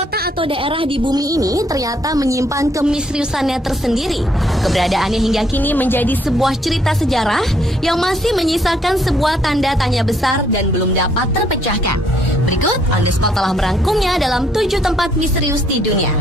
kota atau daerah di bumi ini ternyata menyimpan kemisteriusannya tersendiri. Keberadaannya hingga kini menjadi sebuah cerita sejarah yang masih menyisakan sebuah tanda tanya besar dan belum dapat terpecahkan. Berikut, On The Spot telah merangkumnya dalam 7 tempat misterius di dunia.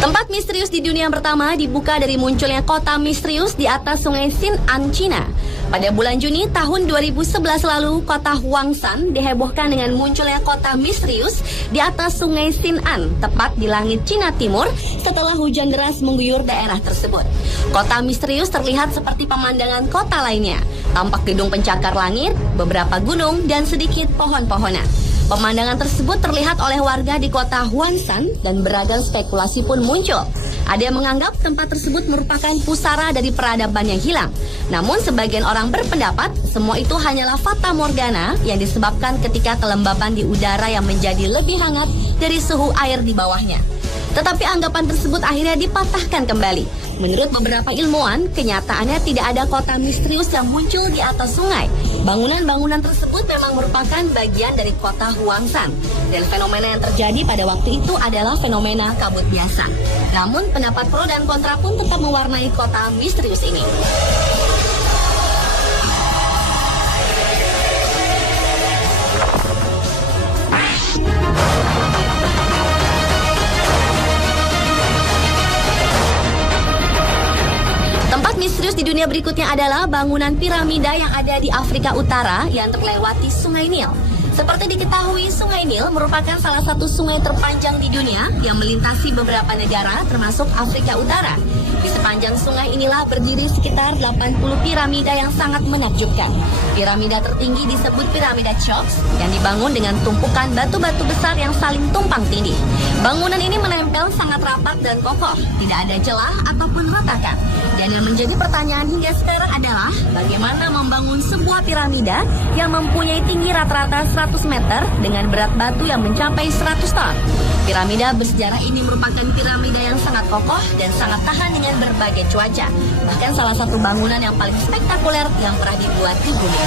Tempat misterius di dunia yang pertama dibuka dari munculnya kota misterius di atas sungai Xin'an, Cina. Pada bulan Juni tahun 2011 lalu, kota Huangshan dihebohkan dengan munculnya kota misterius di atas sungai Xin'an, tepat di langit Cina Timur setelah hujan deras mengguyur daerah tersebut. Kota misterius terlihat seperti pemandangan kota lainnya. Tampak gedung pencakar langit, beberapa gunung, dan sedikit pohon-pohonan. Pemandangan tersebut terlihat oleh warga di kota Huangshan dan beragam spekulasi pun muncul. Ada yang menganggap tempat tersebut merupakan pusara dari peradaban yang hilang. Namun sebagian orang berpendapat semua itu hanyalah fata morgana yang disebabkan ketika kelembaban di udara yang menjadi lebih hangat dari suhu air di bawahnya. Tetapi anggapan tersebut akhirnya dipatahkan kembali. Menurut beberapa ilmuwan, kenyataannya tidak ada kota misterius yang muncul di atas sungai. Bangunan-bangunan tersebut memang merupakan bagian dari kota Huangshan. Dan fenomena yang terjadi pada waktu itu adalah fenomena kabut biasa. Namun pendapat pro dan kontra pun tetap mewarnai kota misterius ini. Misterius di dunia berikutnya adalah bangunan piramida yang ada di Afrika Utara yang terlewati Sungai Nil. Seperti diketahui, Sungai Nil merupakan salah satu sungai terpanjang di dunia yang melintasi beberapa negara termasuk Afrika Utara. Di sepanjang sungai inilah berdiri sekitar 80 piramida yang sangat menakjubkan. Piramida tertinggi disebut piramida Cheops yang dibangun dengan tumpukan batu-batu besar yang saling tumpang tindih. Bangunan ini menempel sangat rapat dan kokoh, tidak ada celah ataupun retakan. Dan yang menjadi pertanyaan hingga sekarang adalah bagaimana membangun sebuah piramida yang mempunyai tinggi rata-rata 100 meter dengan berat batu yang mencapai 100 ton. Piramida bersejarah ini merupakan piramida yang sangat kokoh dan sangat tahan dengan berbagai cuaca. Bahkan salah satu bangunan yang paling spektakuler yang pernah dibuat di bumi.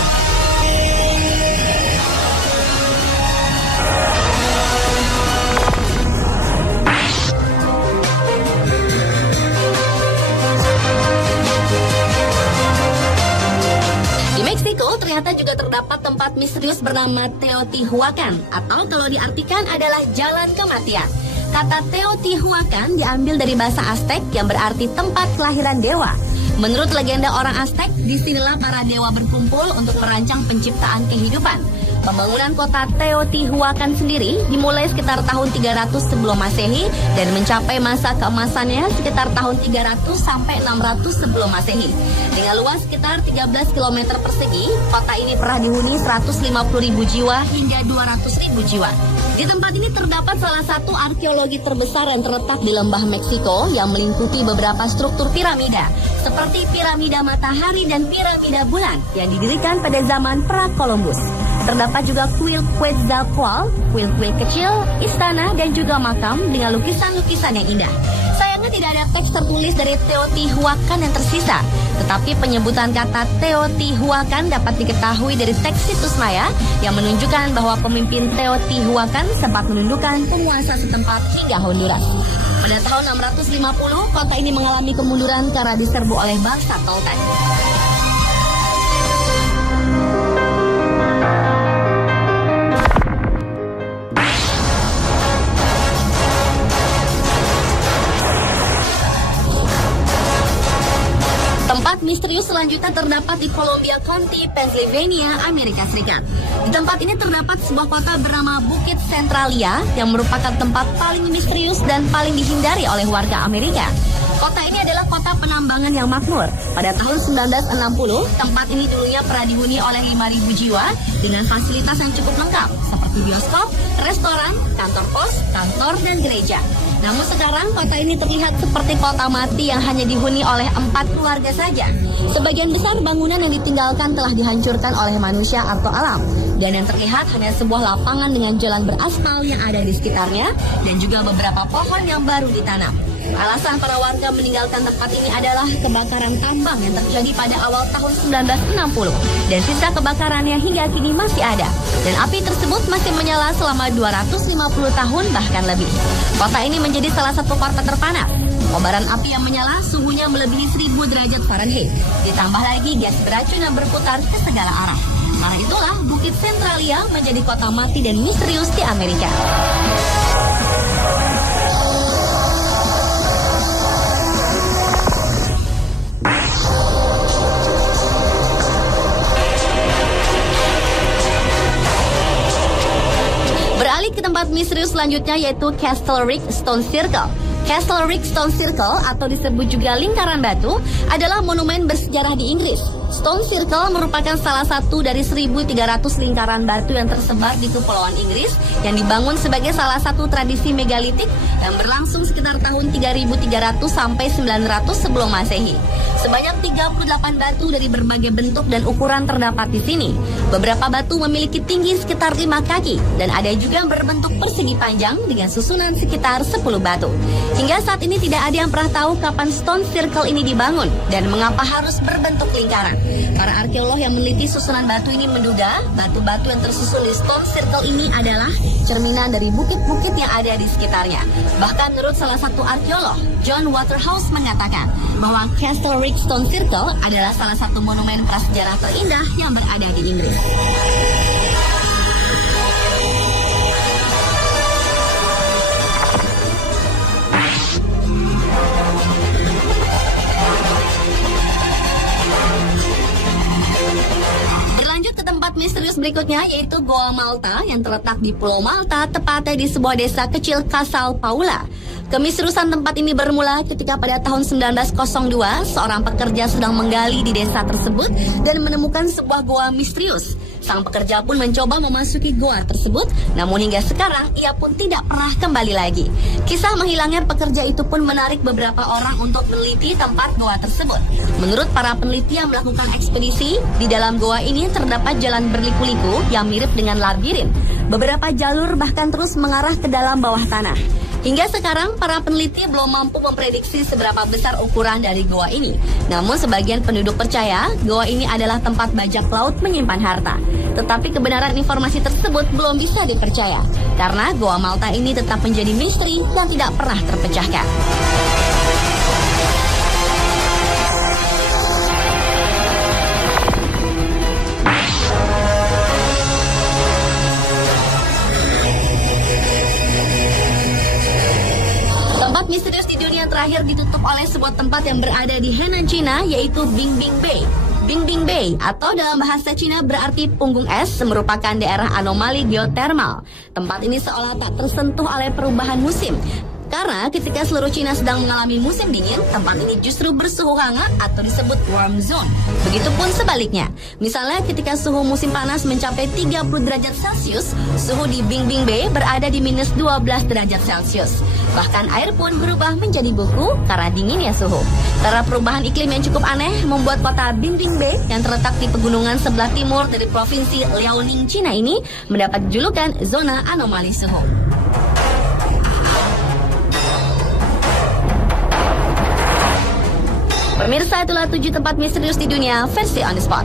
Ternyata juga terdapat tempat misterius bernama Teotihuacan, atau kalau diartikan adalah jalan kematian. Kata Teotihuacan diambil dari bahasa Aztec yang berarti tempat kelahiran dewa. Menurut legenda orang Aztec, disinilah para dewa berkumpul untuk merancang penciptaan kehidupan. Pembangunan kota Teotihuacan sendiri dimulai sekitar tahun 300 sebelum Masehi dan mencapai masa keemasannya sekitar tahun 300 sampai 600 sebelum Masehi. Dengan luas sekitar 13 km persegi, kota ini pernah dihuni 150.000 jiwa hingga 200.000 jiwa. Di tempat ini terdapat salah satu arkeologi terbesar yang terletak di lembah Meksiko yang melingkupi beberapa struktur piramida, seperti piramida matahari dan piramida bulan yang didirikan pada zaman pra-Columbus. Terdapat juga kuil Quetzalcoatl, kuil-kuil kecil, istana, dan juga makam dengan lukisan-lukisan yang indah. Sayangnya tidak ada teks tertulis dari Teotihuacan yang tersisa, tetapi penyebutan kata Teotihuacan dapat diketahui dari teks situs Maya yang menunjukkan bahwa pemimpin Teotihuacan sempat menundukkan penguasa setempat hingga Honduras. Pada tahun 650, kota ini mengalami kemunduran karena diserbu oleh bangsa Toltec. Tempat misterius selanjutnya terdapat di Columbia County, Pennsylvania, Amerika Serikat. Di tempat ini terdapat sebuah kota bernama Bukit Centralia yang merupakan tempat paling misterius dan paling dihindari oleh warga Amerika. Kota ini adalah kota penambangan yang makmur. Pada tahun 1960, tempat ini dulunya pernah dihuni oleh 5.000 jiwa dengan fasilitas yang cukup lengkap seperti bioskop, restoran, kantor pos, kantor, dan gereja. Namun sekarang kota ini terlihat seperti kota mati yang hanya dihuni oleh 4 keluarga saja. Sebagian besar bangunan yang ditinggalkan telah dihancurkan oleh manusia atau alam. Dan yang terlihat hanya sebuah lapangan dengan jalan beraspal yang ada di sekitarnya dan juga beberapa pohon yang baru ditanam. Alasan para warga meninggalkan tempat ini adalah kebakaran tambang yang terjadi pada awal tahun 1960 dan sisa kebakarannya hingga kini masih ada. Dan api tersebut masih menyala selama 250 tahun bahkan lebih. Kota ini menjadi salah satu kota terpanas. Kobaran api yang menyala suhunya melebihi 1000 derajat Fahrenheit. Ditambah lagi gas beracun yang berputar ke segala arah. Karena itulah Bukit Centralia menjadi kota mati dan misterius di Amerika. Beralih ke tempat misterius selanjutnya yaitu Castle Rick Stone Circle. Castle Rick Stone Circle atau disebut juga lingkaran batu adalah monumen bersejarah di Inggris. Stone Circle merupakan salah satu dari 1.300 lingkaran batu yang tersebar di Kepulauan Inggris yang dibangun sebagai salah satu tradisi megalitik yang berlangsung sekitar tahun 3.300 sampai 900 sebelum Masehi. Sebanyak 38 batu dari berbagai bentuk dan ukuran terdapat di sini. Beberapa batu memiliki tinggi sekitar 5 kaki dan ada juga yang berbentuk persegi panjang dengan susunan sekitar 10 batu. Hingga saat ini tidak ada yang pernah tahu kapan Stone Circle ini dibangun dan mengapa harus berbentuk lingkaran. Para arkeolog yang meneliti susunan batu ini menduga batu-batu yang tersusun di Stone Circle ini adalah cerminan dari bukit-bukit yang ada di sekitarnya. Bahkan menurut salah satu arkeolog, John Waterhouse mengatakan bahwa Castle Rick Stone Circle adalah salah satu monumen prasejarah terindah yang berada di Inggris. Berlanjut ke tempat misterius berikutnya yaitu Goa Malta yang terletak di Pulau Malta, tepatnya di sebuah desa kecil Casal Paula. Kemisteriusan tempat ini bermula ketika pada tahun 1902 seorang pekerja sedang menggali di desa tersebut dan menemukan sebuah goa misterius. Sang pekerja pun mencoba memasuki goa tersebut, namun hingga sekarang ia pun tidak pernah kembali lagi. Kisah menghilangnya pekerja itu pun menarik beberapa orang untuk meneliti tempat goa tersebut. Menurut para peneliti yang melakukan ekspedisi, di dalam goa ini terdapat jalan berliku-liku yang mirip dengan labirin. Beberapa jalur bahkan terus mengarah ke dalam bawah tanah. Hingga sekarang, para peneliti belum mampu memprediksi seberapa besar ukuran dari goa ini. Namun sebagian penduduk percaya goa ini adalah tempat bajak laut menyimpan harta. Tetapi kebenaran informasi tersebut belum bisa dipercaya, karena goa Malta ini tetap menjadi misteri dan tidak pernah terpecahkan. Tempat misterius di dunia terakhir ditutup oleh sebuah tempat yang berada di Henan, Cina, yaitu Bingbing Bay. Bingbing Bay atau dalam bahasa Cina berarti punggung es merupakan daerah anomali geotermal. Tempat ini seolah tak tersentuh oleh perubahan musim. Karena ketika seluruh Cina sedang mengalami musim dingin, tempat ini justru bersuhu hangat atau disebut warm zone. Begitupun sebaliknya. Misalnya ketika suhu musim panas mencapai 30 derajat Celcius, suhu di Bingbing Bay berada di minus 12 derajat Celcius. Bahkan air pun berubah menjadi buku karena dinginnya suhu. Karena perubahan iklim yang cukup aneh membuat kota Bingbing Bay yang terletak di pegunungan sebelah timur dari provinsi Liaoning, Cina ini mendapat julukan zona anomali suhu. Pemirsa, itulah 7 tempat misterius di dunia versi On The Spot.